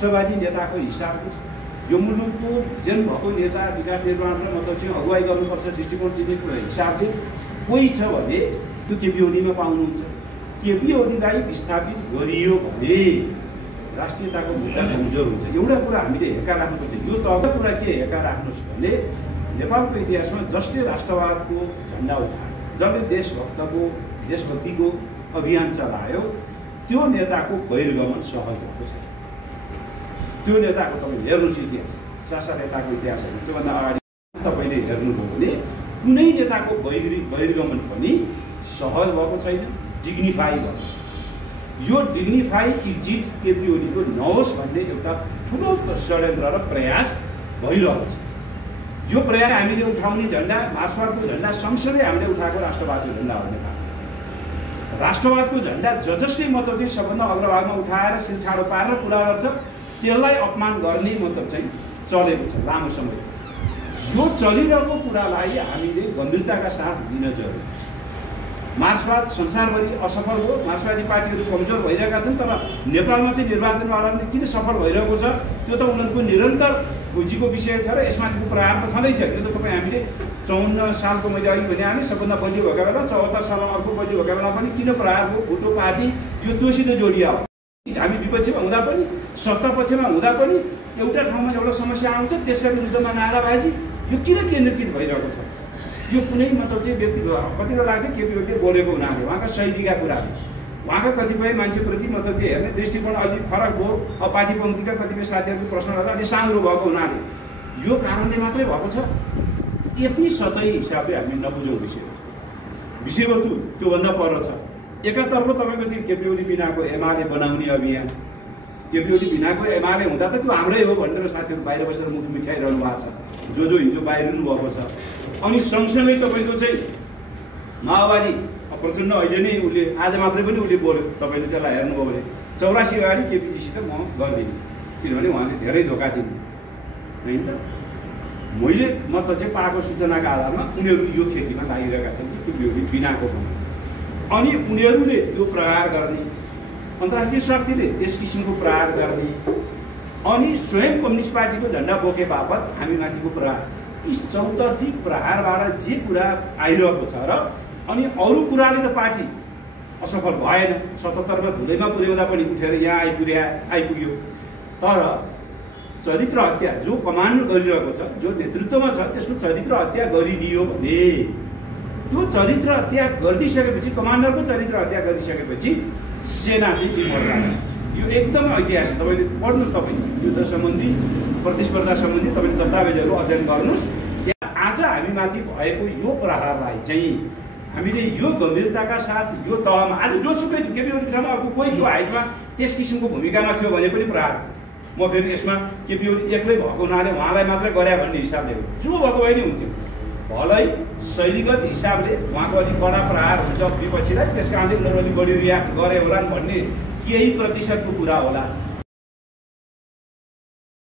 राष्ट्रवादी नेताको हिसाबले यो मुलुकको जेन भएको नेता विकास निर्माण र मतलब चाहिँ अगुवाई गर्नुपर्छ दृष्टिकोण दिने हिसाबले कोही छ भने त्यो केपी ओलीमा पाउनुहुन्छ। केपी ओलीलाई विस्थापित गरियो भने राष्ट्रियताको मुद्दा कमजोर हुन्छ। एउटा कुरा हामीले हेर्का राख्नुपर्छ। यो त कुरा के हेर्का राख्नुहोस् भने नेपालको इतिहासमा जसले राष्ट्रवादको झन्डा उठायो, जसले देशभक्तिको अभियान चलायो, त्यो नेताको बहिर्गमन सहज भएको छ। त्यो नेताको तपाईँ हेर्नुहोस् इतिहास, शासन नेताको इतिहासहरू त्योभन्दा अगाडि तपाईँले हेर्नुभयो भने कुनै नेताको बहिर्गमन पनि सहज भएको छैन, डिग्निफाई भएको छ। यो डिग्निफाई इक्जिट केपी ओलीको नहोस् भन्ने एउटा ठुलो षड्यन्त्र र प्रयास भइरहेको छ। यो प्रयास हामीले उठाउने झन्डा मार्क्सवादको झन्डा सँगसँगै हामीले उठाएको राष्ट्रवादको झन्डा हो। नेपाल राष्ट्रवादको झन्डा जसले मतलब चाहिँ सबभन्दा अग्रभागमा उठाएर सिलछाडो पारेर कुरा गर्छ, त्यसलाई अपमान गर्ने मतलब चाहिँ चलेको छ लामो समय। यो चलिरहेको कुरालाई हामीले गम्भीरताका साथ लिन जरुरी छ। मार्क्सवाद संसारभरि असफल हो, मार्क्सवादी पार्टीहरू कमजोर भइरहेका छन्, तर नेपालमा चाहिँ निर्वाचनवाला किन सफल भइरहेको छ त्यो त उनीहरूको निरन्तर खोजीको विषय छ र यसमाथिको प्रहार त छँदैछ। यो त तपाईँ हामीले 54 सालको मैले अघि भने हामी सबभन्दा बलियो भएका बेला 74 सालमा अर्को बलियो भएका बेला पनि किन प्रहार भयो, भोटो पार्टी यो दोषित जोडिया हो। हामी विपक्षमा हुँदा पनि सत्ता पक्षमा हुँदा पनि एउटा ठाउँमा एउटा समस्या आउँछ, त्यसका विरुद्धमा नाराबाजी यो किन केन्द्रीकृत भइरहेको छ। यो कुनै मतलब चाहिँ व्यक्ति कतिलाई लाग्छ केपी ओलीले बोलेको हुनाले उहाँका शैलीका कुराहरू, उहाँका कतिपय मान्छेप्रति मतलब चाहिँ हेर्ने दृष्टिकोण अलिक फरक भयो। अब पार्टी पङ्क्तिका कतिपय साथीहरूको प्रश्न गर्दा अलिक साङ्ग्रो भएको हुनाले यो कारणले मात्रै भएको छ। यति सतही हिसाबले हामी नबुझौँ विषयवस्तु त्योभन्दा पर छ। एकातर्फ तपाईँको चाहिँ केपी ओली बिनाको एमाले बनाउने अभियान, केपी ओली बिनाको एमाले हुँदा त त्यो हाम्रै हो भनेर साथीहरू बाहिर बसेर मुख मिठाइरहनु भएको छ, जो हिजो बाहिरिनु भएको छ। अनि सँगसँगै तपाईँको चाहिँ माओवादी प्रचण्ड अहिले नै उसले आज मात्रै पनि उसले बोल्यो, तपाईँले त्यसलाई हेर्नुभयो भने 84 अगाडि केपीजीसित म गर्दिनँ किनभने उहाँले धेरै धोका दिनु होइन त। मैले मतलब चाहिँ पाएको सूचनाका आधारमा उनीहरू यो खेतीमा लागिरहेका छन् केपी ओली बिनाको भन्नु। अनि उनीहरूले त्यो प्रहार गर्ने, अन्तर्राष्ट्रिय शक्तिले त्यस किसिमको प्रहार गर्ने, अनि स्वयं कम्युनिस्ट पार्टीको झन्डा बोके बापत हामीमाथिको प्रहार, यी चौतर्फी प्रहारबाट जे कुरा आइरहेको छ र अनि अरू कुराले त पार्टी असफल भएन। 77मा धुलैमा पुर्याउँदा पनि उठेर यहाँ आइपुग्यो। तर चरित्र हत्या जो कमान्ड गरिरहेको छ, जो नेतृत्वमा छ, त्यसको चरित्र हत्या गरिदियो भने त्यो चरित्र हत्या गरिदिसकेपछि, कमान्डरको चरित्र हत्या गरिसकेपछि सेना चाहिँ विफल हुन्छ। यो एकदमै ऐतिहासिक, तपाईँले पढ्नुहोस्, तपाईँ युद्ध सम्बन्धी प्रतिस्पर्धा सम्बन्धी तपाईँले दस्तावेजहरू अध्ययन गर्नुहोस्। आज हामीमाथि भएको यो प्रहारलाई चाहिँ हामीले यो गम्भीरताका साथ यो तहमा आज जोसुकै केपी ओली ठाउँमा अर्को कोही थियो हाइटमा त्यस किसिमको भूमिकामा थियो भने पनि प्रहार। म फेरि यसमा केपी ओली एक्लै भएको हुनाले उहाँलाई मात्रै गरे भन्ने हिसाबले हो, जो भएको भए नि हुन्थ्यो। भलै शैलीगत हिसाबले उहाँको अलिक कडा प्रहार हुन्छ विपक्षीलाई, त्यस कारणले उनीहरू अलिक बढी रियाक्ट गरे होलान् भन्ने केही प्रतिशतको कुरा होला।